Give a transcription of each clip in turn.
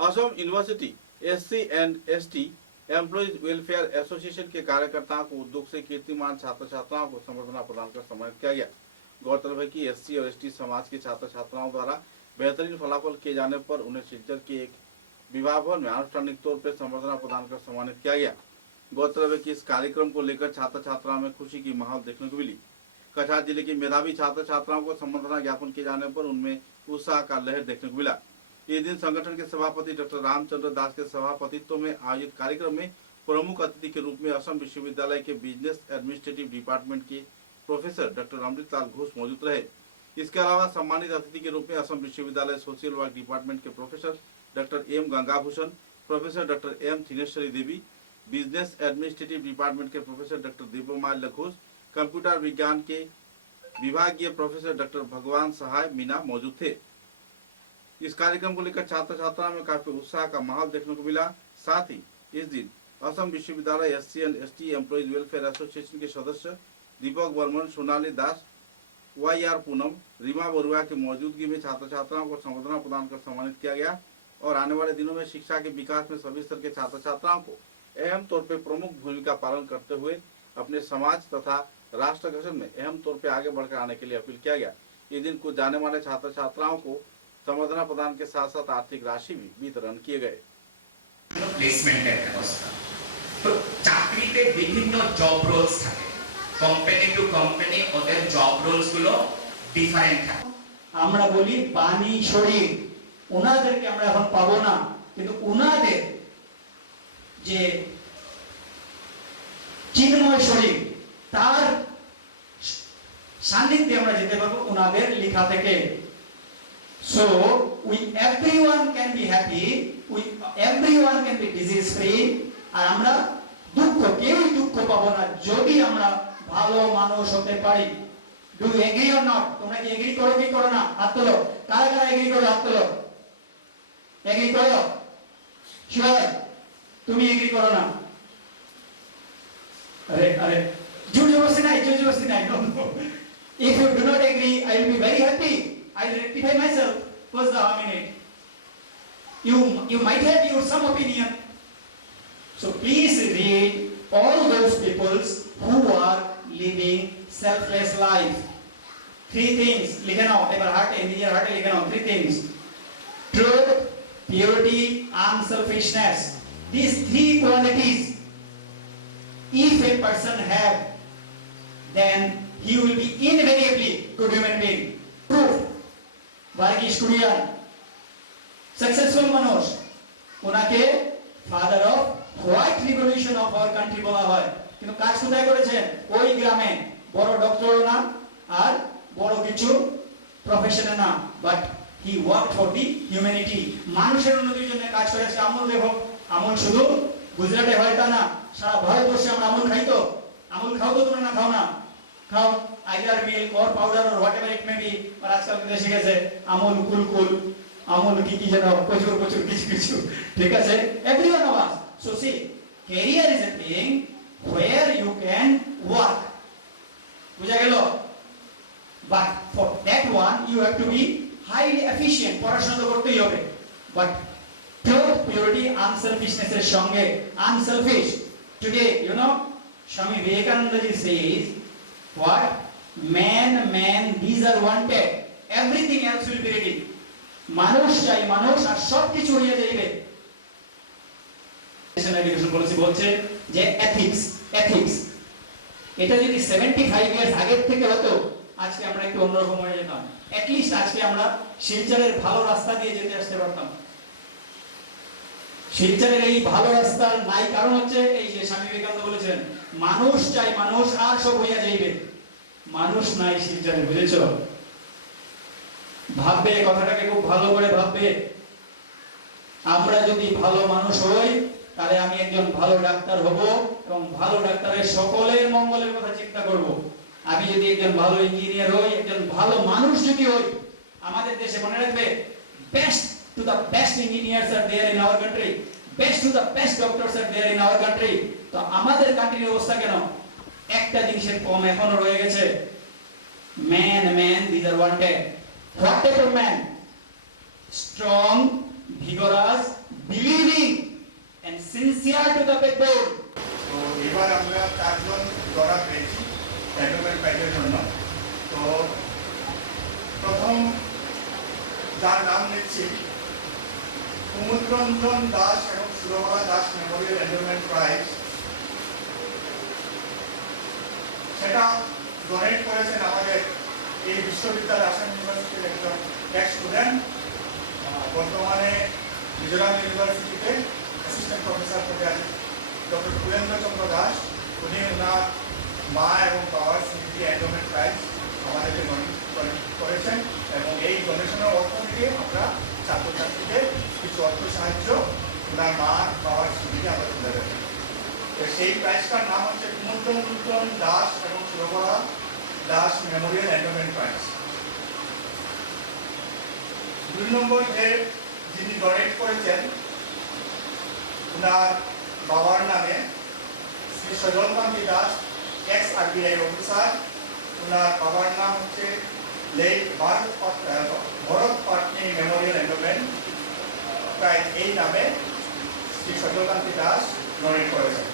Assam university SC and ST employees welfare association के कार्यकर्ताओं को उद्योग से कीर्तिमान छात्र छात्राओं को संबर्धना प्रदान कर सम्मानित किया गया। गौरतलब है कि SC और ST समाज के छात्र छात्राओं द्वारा बेहतरीन फलाफल किए जाने पर उन्हें सिलचर के एक विवाह भवन में आनुष्ठानिक तौर पर संबर्धना प्रदान कर सम्मानित किया गया। गौरतलब है कि इस कार्यक्रम को लेकर छात्र छात्राओं में खुशी की माहौल देखने को मिली। कछार जिले के मेधावी छात्र छात्राओं को संबर्धना ज्ञापन किए जाने पर उनमें उत्साह का लहर देखने को मिला। इस दिन संगठन के सभापति डॉक्टर रामचंद्र दास के सभापतित्व में आयोजित कार्यक्रम में प्रमुख अतिथि के रूप में असम विश्वविद्यालय के बिजनेस एडमिनिस्ट्रेटिव डिपार्टमेंट के प्रोफेसर डॉक्टर अमृतलाल घोष मौजूद रहे। इसके अलावा सम्मानित अतिथि के रूप में असम विश्वविद्यालय सोशल वर्क डिपार्टमेंट के professor doctor M Gangabhushan, professor doctor M Thineshwari Devi, business administrative department के professor doctor Debomal Ghosh, computer विज्ञान के विभागीय प्रोफेसर डॉक्टर भगवान सहाय मीना मौजूद थे। इस कार्यक्रम को लेकर छात्र छात्राओं में काफी उत्साह का माहौल देखने को मिला। साथ ही इस दिन असम विश्वविद्यालय SC and ST employees welfare association के सदस्य दीपक बर्मन, सोनाली दास, YR पूनम, रीमा बरुआ की मौजूदगी में छात्र छात्राओं को संबर्धना प्रदान कर सम्मानित किया गया और आने वाले दिनों में शिक्षा के विकास में सभी स्तर के छात्र छात्राओं को अहम तौर पर प्रमुख भूमिका पालन करते हुए अपने समाज तथा राष्ट्र गठन में अहम तौर पर आगे बढ़कर आने के लिए अपील किया गया। इस दिन कुछ जाने माने छात्र छात्राओं को संबर्धना प्रदान के साथ साथ आर्थिक राशि भी वितरण किए गए। প্লেসমেন্টের ব্যবস্থা তো চাকরিতে বিভিন্ন জব রোলস থাকে, কোম্পানি টু কোম্পানি ওদের জব রোলস গুলো ডিফারেন্ট থাকে। আমরা বলি পানি শরীর, ওনাদেরকে আমরা এখন পাবো না, কিন্তু ওনাদের যে চিন্ময় শরীর তার সান্নিধ্যে আমরা যেতে পারবো ওনাদের লেখা থেকে। So everyone can be happy, everyone can be disease free, আর আমরা কেউই দুঃখ পাবো না যদি আমরা ভালো মানুষ হতে পারি। Do you agree or not? তোমরা কি এগ্রি করো কি করো না? হাত তোলো। কারা কারা এগ্রি করো? হাত তোলো। এগ্রি করো? শিওর? তুমি এগ্রি করো না? আরে জোর-জবরদস্তি নাই। No. If you do not agree, I will be very happy. I will rectify myself. What's the harm in it? You might have your some opinion. So please read all those peoples who are living selfless life. 3 things. লিখে নাও এবার হার্টে, নিজের হার্টে লিখে নাও 3 things. Truth, purity, unselfishness. These 3 qualities, if a person have, then he will be invariably good human being. Proof. Verghese Kurian successful মানুষ, ওনাকে father off white revolution of our country বলা হয়। কিন্তু কাজ কোথায় করেছেন? ওই গ্রামে, বড় ডক্টরও না আর বড় কিছু প্রফেশনে না, but he work for the humanity, মানুষের উন্নতির জন্য কাজ করেছে। আমল দেখো, আমল শুধু গুজরাটে হয় তা না, সারা ভারতবর্ষে আমরা আমল খাই। তো আমল খাও তো তোমরা? না খাও না? খাও, either milk or powder or whatever it may be। আর আজকাল কিন্তু শিখেছে আমল কুলকুল, আমল কি যেন প্রচুর কিছু, ঠিক আছে? everyone of us. So see, career is a thing where you can work, বুঝা গেল? but for that one you have to be highly efficient, পড়াশোনা তো করতেই হবে, but truth, purity, unselfishness এর সঙ্গে unselfish. Today you know Swami Vivekananda ji says what? Man, these are wanted, everything else will be ready. মানুষ চাই, মানুষ আর সব কিছু হয়ে যাবে। ন্যাশনাল এডুকেশন পলিসি বলছে যে এথিক্স এটা যদি 75 ইয়ার্স আগের থেকে হতো আজকে আমরা একটু অন্যরকম হয়ে যেতাম। at least আজকে আমরা শিলচরের ভালো রাস্তা দিয়ে যেতে আসতে পারতাম। শিলচরের এই ভালো রাস্তা নাই কারণ হচ্ছে এই যে স্বামী বিবেকানন্দ বলেছেন মানুষ চাই, মানুষ আর সব হইয়া যাইবে। মানুষ নাই শিলচরে, বুঝেছো? ভাববে, কথাটাকে খুব ভালো করে ভাববে। আমরা যদি ভালো মানুষ হই তাহলে আমি একজন ভালো ডাক্তার হব এবং ভালো ডাক্তারের সকলের মঙ্গলের কথা চিন্তা করব। আমি যদি একজন ভালো ইঞ্জিনিয়ার হই, একজন ভালো মানুষ যদি হই, আমাদের দেশে মনে রাখবে best to the best engineers are there in our country, best to the best doctors are there in our country. তো আমাদের কান্ট্রির অবস্থা কেন? একটা জিনিসের কম এখনো রয়ে গেছে। man, these are wanted. What type of man? Strong, vigorous, দিচ্ছি কুমুদরঞ্জন দাস এবং Surabala Das memorial endowment prize, সেটা ডোনেট করেছেন আমাদের এই বিশ্ববিদ্যালয় আসাম ইউনিভার্সিটির একজন এক্স স্টুডেন্ট, বর্তমানে মিজোরাম ইউনিভার্সিটিতে অ্যাসিস্ট্যান্ট প্রফেসর পদে আছেন, ডক্টর সুরেন্দ্র চন্দ্র দাস। উনি ওনার মা এবং বাবার স্মৃতি এন্ডোমেন্ট প্রাইজ আমাদেরকে করেছেন এবং এই ডোনেশনের অর্থ থেকে আমরা ছাত্রছাত্রীদের কিছু অর্থ সাহায্য ওনার মা বাবার স্মৃতি আমরা তুলে দেবেন। তো সেই প্রাইজটার নাম হচ্ছে কুমুদরঞ্জন দাস এবং Surabala Das memorial endowment prize. 2 নম্বর যে যিনি ডোনেট করেছেন ওনার বাবার নামে Shri Sajalkanti Das, ex RBI officer. ওনার বাবার নাম হচ্ছে late Bharat Patni memorial endowment prize, এই নামে শ্রী সজলকান্তি দাস ডোনেট করেছেন।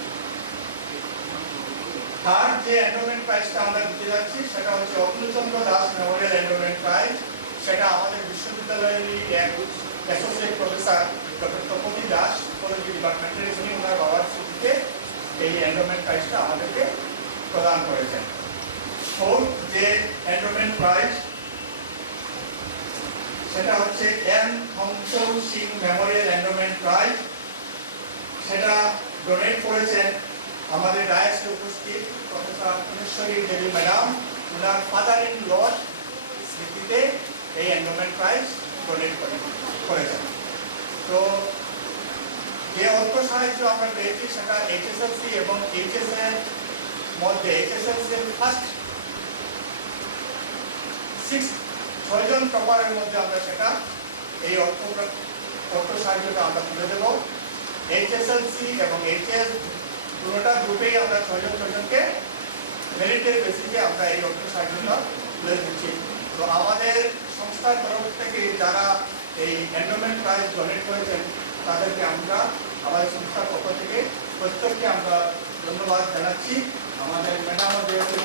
থার্ড যে এন্ডোমেন্ট প্রাইজটা আমরা দিতে যাচ্ছি সেটা হচ্ছে Agnichandra Das memorial endowment prize. সেটা আমাদের বিশ্ববিদ্যালয়েরই এক associate professor doctor Tapati Das ecology ডিপার্টমেন্টের, যিনি ওনার বাবার স্মৃতিতে এই এন্ডোমেন্ট প্রাইজটা আমাদেরকে প্রদান করেছেন। ফোর্থ যে এন্ডোমেন্ট প্রাইজ সেটা হচ্ছে M Hangsou Singh memorial endowment prize. সেটা ডোনেট করেছেন আমাদের ডায়াসে উপস্থিত প্রফেসর পুনেশ্বরী দেবী ম্যাডাম, ওনার ফাদার ইন ল স্মৃতিতে এই এন্ডোমেন্ট প্রাইজ ডোনেট করেছেন। তো যে অর্থ সাহায্য আমরা পেয়েছি সেটা এইচএসএলসি এবং এইচএস এর মধ্যে এইচএসএলসি এর ফার্স্ট 6 জন টপারের মধ্যে আমরা সেটা এই অর্থ সাহায্যটা আমরা তুলে দেব। এইচএসএলসি এবং এইচএস দুটোটা গ্রুপেই আমরা 6 জনকে মেরিটের বেসিসে আমরা এই অর্থ সাহায্যটা তুলে দিচ্ছি। তো আমাদের সংস্থার তরফ থেকে যারা এই এন্ডোমেন্ট প্রাইজ ডোনেট করেছেন তাদেরকে আমরা আমাদের সংস্থার পক্ষ থেকে প্রত্যেককে আমরা ধন্যবাদ জানাচ্ছি। আমাদের ম্যাডামও যেহেতু